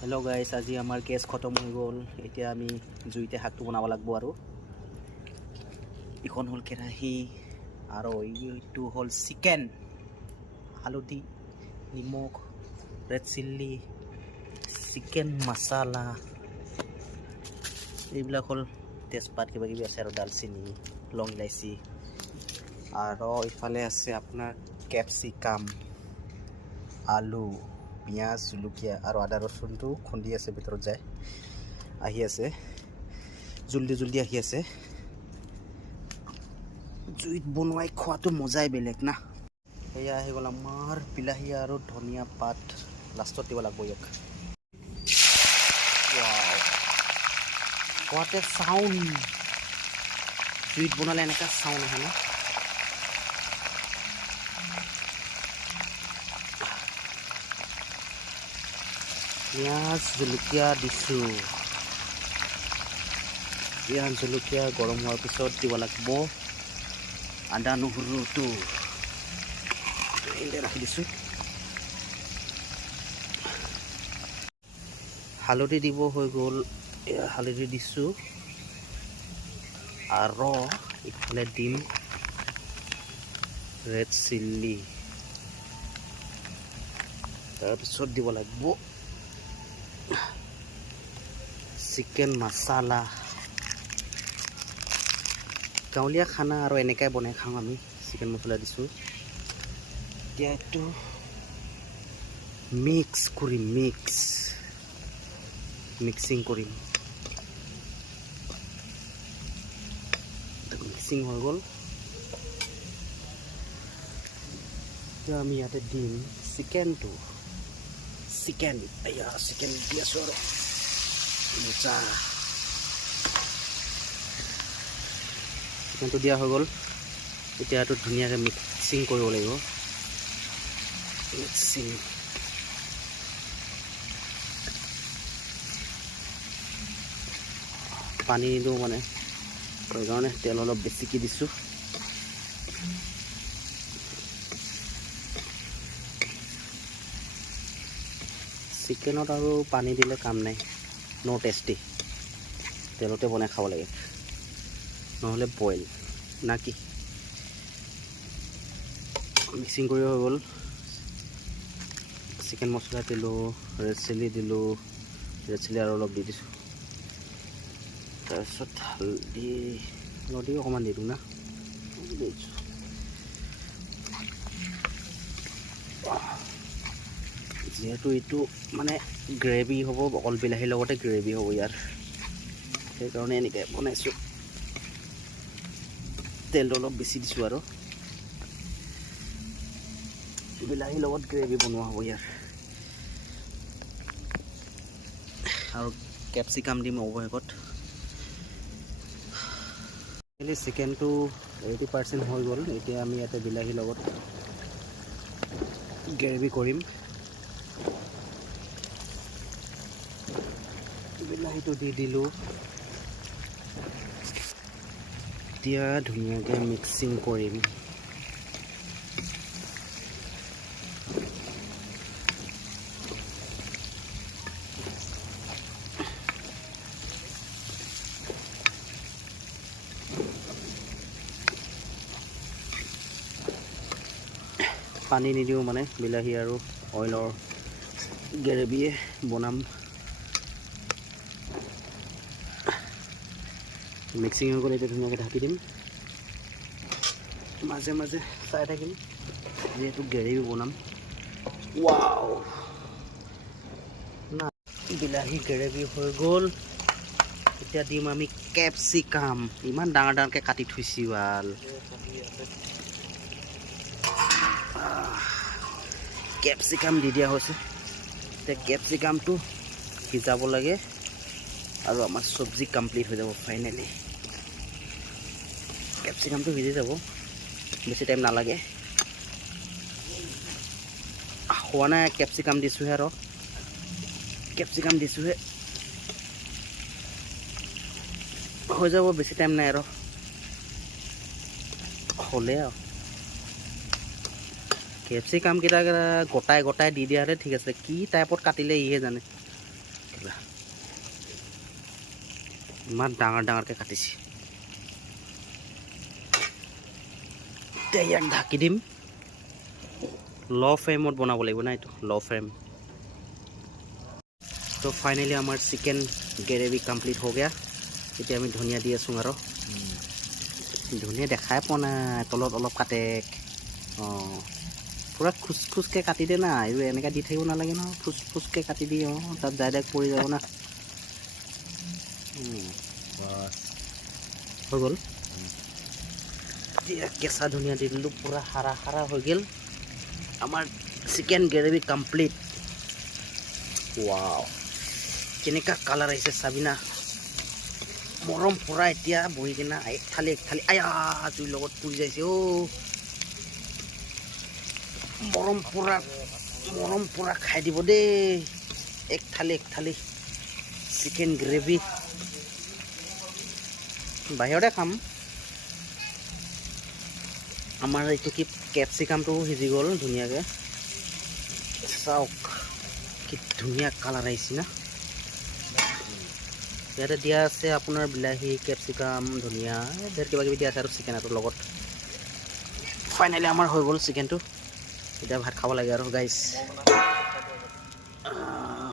Hello' গাইছ, আজি আমাৰ গেছ খতম হৈ গ'ল। এতিয়া আমি জুইতে শাকটো বনাব লাগিব। আৰু এইখন হ'ল কেৰাহী আৰু এইটো হ'ল চিকেন। হালধি, নিমখ, ৰেড চিল্লি, চিকেন মচালা, এইবিলাক হ'ল তেজপাত, কিবা কিবি আছে আৰু ডালচেনি, লং ইলাইচি। আৰু ইফালে আছে আপোনাৰ কেপচিকাম, আলু, পিঁয়াজ, জলকীয়া আৰু আদা ৰচুনটো খুন্দি আছে, ভিতৰত যায় আহি আছে, জল্দি আহি আছে। জুইত বনোৱাই খোৱাটো মজাই বেলেগ না। এয়া আহি গ'ল আমাৰ বিলাহী আৰু ধনিয়া পাত, লাষ্টত দিব লাগিব ইয়াক। খোৱাতে চাউণ্ড, জুইত বনালে এনেকুৱা চাউণ্ড আহে না। পিঁয়াজ জলকীয়া দিছোঁ। পিঁয়াজ জলকীয়া গৰম হোৱাৰ পিছত দিব লাগিব আদা নহৰুটো, ৰাখি দিছোঁ। হালধি দিব হৈ গ'ল, হালধি দিছোঁ। আৰু ইফালে দিম ৰেড চিল্লি, তাৰপিছত দিব লাগিব চিকেন মচালা। গাঁৱলীয়া খানা আৰু এনেকৈ বনাই খাওঁ আমি। চিকেন মছলা দিছোঁ। এতিয়া এইটো মিক্সিং কৰিম। মিক্সিং হৈ গ'ল। এতিয়া আমি ইয়াতে দিম চিকেনটো। চিকেন দি আছোঁ আৰু মজা। চিকেনটো দিয়া হৈ গ'ল। এতিয়া এইটো ধুনীয়াকৈ মিক্সিং কৰিব লাগিব। পানী নিদিওঁ মানে, সেইকাৰণে তেল অলপ বেছিকৈ দিছোঁ। চিকেনত আৰু পানী দিলে কাম নাই, ন' টেষ্টি। তেলতে বনাই খাব লাগে, নহ'লে বইল না কি। মিক্সিং কৰি হৈ গ'ল। চিকেন মছলা দিলোঁ, ৰেড চিলি দিলোঁ, ৰেড চিলি আৰু অলপ দি দিছোঁ। তাৰপিছত হালধি অকণমান দি দিওঁ না। যিহেতু এইটো মানে গ্ৰেভি হ'ব, অকল বিলাহীৰ লগতে গ্ৰেভি হ'ব ইয়াৰ, সেইকাৰণে এনেকৈ বনাইছোঁ। তেলটো অলপ বেছি দিছোঁ আৰু বিলাহীৰ লগত গ্ৰেভি বনোৱা হ'ব ইয়াৰ। আৰু কেপচিকাম দিম অৱশেষত। চিকেনটো 80% হৈ গ'ল। এতিয়া আমি ইয়াতে বিলাহীৰ লগত গ্ৰেভি কৰিম। বিলাহীটো দি দিলোঁ। এতিয়া ধুনীয়াকৈ মিক্সিং কৰিম। পানী নিদিওঁ মানে, বিলাহী আৰু অইলৰ গ্ৰেভিয়ে বনাম। মিক্সিং হৈ গ'ল। এতিয়া ধুনীয়াকৈ ঢাকি দিম। মাজে মাজে চাই থাকিম, যিহেতু গ্ৰেভি বনাম। ৱাও, না বিলাহী গ্ৰেভি হৈ গ'ল। এতিয়া দিম আমি কেপচিকাম। ইমান ডাঙৰ ডাঙৰকৈ কাটি থৈছোঁ ৱাল। কেপচিকাম দি দিয়া হৈছে। এতিয়া কেপচিকামটো সিজাব লাগে আৰু আমাৰ চব্জি কমপ্লিট হৈ যাব ফাইনেলি। কেপচিকামটো সিজি যাব, বেছি টাইম নালাগে। হোৱা নাই, কেপচিকাম দিছোঁহে আৰু হৈ যাব, বেছি টাইম নাই আৰু হ'লে আৰু। কেপচিকাম কেইটা গোটাই দি দিয়াতে ঠিক আছে, কি টাইপত কাটিলে ইহে জানে। কিবা ইমান ডাঙৰ ডাঙৰকৈ কাটিছে এতিয়া ইয়াক ঢাকি দিম ল' ফ্লেমত বনাব লাগিব না এইটো ল' ফ্লেম তো ফাইনেলি আমাৰ চিকেন গ্ৰেভি কমপ্লিট হৈ গয়া এতিয়া আমি ধনিয়া দি আছোঁ আৰু ধনিয়া দেখাই পোৱা নাই তলত অলপ কাটে অঁ পুৰা খুচ খুচকৈ কাটি দে না এইবোৰ এনেকৈ দি থাকিব নালাগে ন ফুচ ফুচকৈ কাটি দি অঁ তাত ডাইৰেক্ট পৰি যাব না হৈ গ'ল কেঁচা ধনিয়া দি দিলোঁ পুৰা হাৰা হাৰা হৈ গ'ল আমাৰ চিকেন গ্ৰেভি কমপ্লিট ৱাও কেনেকুৱা কালাৰ আহিছে চাবি না মৰম পুৰা এতিয়া বহি কিনা এক থালি আয়া জুইৰ লগত পুৰি যাইছে অ' মৰম পুৰা খাই দিব দেই এক থালি চিকেন গ্ৰেভি বাহিৰতে খাম আমাৰ এইটো কি কেপচিকামটো সিজি গ'ল ধুনীয়াকৈ চাওক কি ধুনীয়া কালাৰ আহিছে না ইয়াতে দিয়া আছে আপোনাৰ বিলাহী কেপচিকাম ধনিয়া ধেৰ কিবা কিবি দিয়া আছে আৰু চিকেন আৰু লগত ফাইনেলি আমাৰ হৈ গ'ল চিকেনটো এতিয়া ভাত খাব লাগে আৰু গাইছ